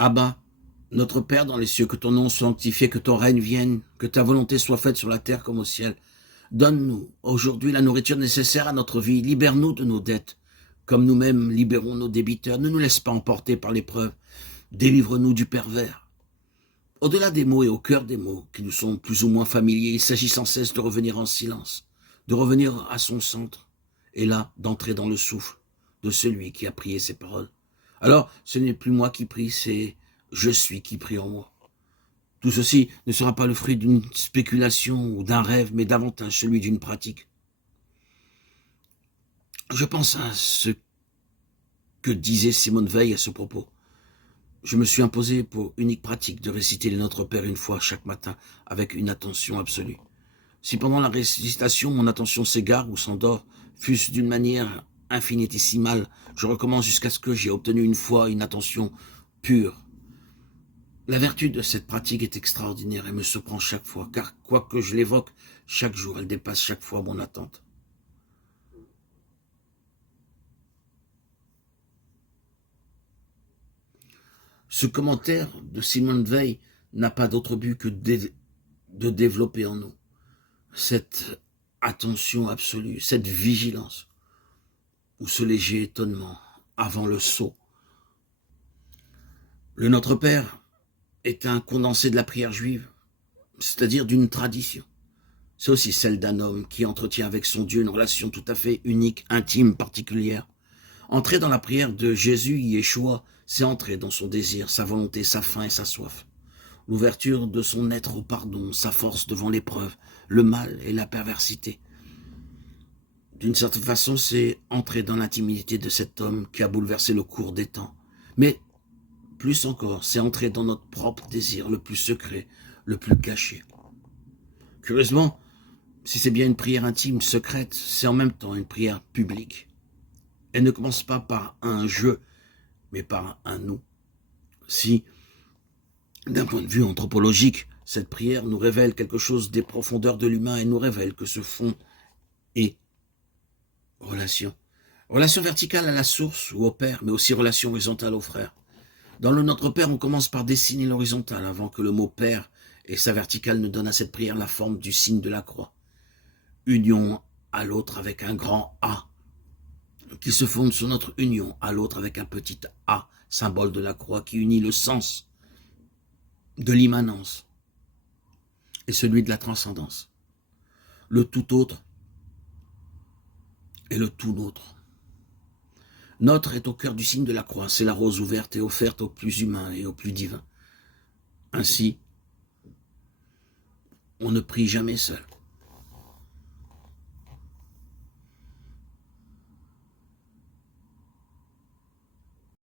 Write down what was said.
Abba, notre Père dans les cieux, que ton nom soit sanctifié, que ton règne vienne, que ta volonté soit faite sur la terre comme au ciel. Donne-nous aujourd'hui la nourriture nécessaire à notre vie. Libère-nous de nos dettes, comme nous-mêmes libérons nos débiteurs. Ne nous laisse pas emporter par l'épreuve. Délivre-nous du pervers. Au-delà des mots et au cœur des mots, qui nous sont plus ou moins familiers, il s'agit sans cesse de revenir en silence, de revenir à son centre, et là, d'entrer dans le souffle de celui qui a prié ces paroles. Alors, ce n'est plus moi qui prie, c'est je suis qui prie en moi. Tout ceci ne sera pas le fruit d'une spéculation ou d'un rêve, mais davantage celui d'une pratique. Je pense à ce que disait Simone Veil à ce propos. Je me suis imposé pour unique pratique de réciter les Notre Père une fois chaque matin avec une attention absolue. Si pendant la récitation mon attention s'égare ou s'endort, fût-ce d'une manière infinitésimale, je recommence jusqu'à ce que j'ai obtenu une fois une attention pure. La vertu de cette pratique est extraordinaire et me surprend chaque fois, car quoique je l'évoque chaque jour, elle dépasse chaque fois mon attente. Ce commentaire de Simone Veil n'a pas d'autre but que de développer en nous cette attention absolue, cette vigilance, ou ce léger étonnement avant le saut. Le Notre Père est un condensé de la prière juive, c'est-à-dire d'une tradition. C'est aussi celle d'un homme qui entretient avec son Dieu une relation tout à fait unique, intime, particulière. Entrer dans la prière de Jésus, Yeshua, c'est entrer dans son désir, sa volonté, sa faim et sa soif. L'ouverture de son être au pardon, sa force devant l'épreuve, le mal et la perversité. D'une certaine façon, c'est entrer dans l'intimité de cet homme qui a bouleversé le cours des temps. Mais plus encore, c'est entrer dans notre propre désir, le plus secret, le plus caché. Curieusement, si c'est bien une prière intime, secrète, c'est en même temps une prière publique. Elle ne commence pas par un « je », mais par un « nous ». Si, d'un point de vue anthropologique, cette prière nous révèle quelque chose des profondeurs de l'humain et nous révèle que ce fond est relation. Relation verticale à la source ou au Père, mais aussi relation horizontale au frère. Dans le Notre Père, on commence par dessiner l'horizontale avant que le mot Père et sa verticale ne donnent à cette prière la forme du signe de la croix. Union à l'autre avec un grand A, qui se fonde sur notre union à l'autre avec un petit a, symbole de la croix, qui unit le sens de l'immanence et celui de la transcendance. Le tout autre et le tout nôtre. Notre est au cœur du signe de la croix, c'est la rose ouverte et offerte au plus humain et au plus divin. Ainsi, on ne prie jamais seul.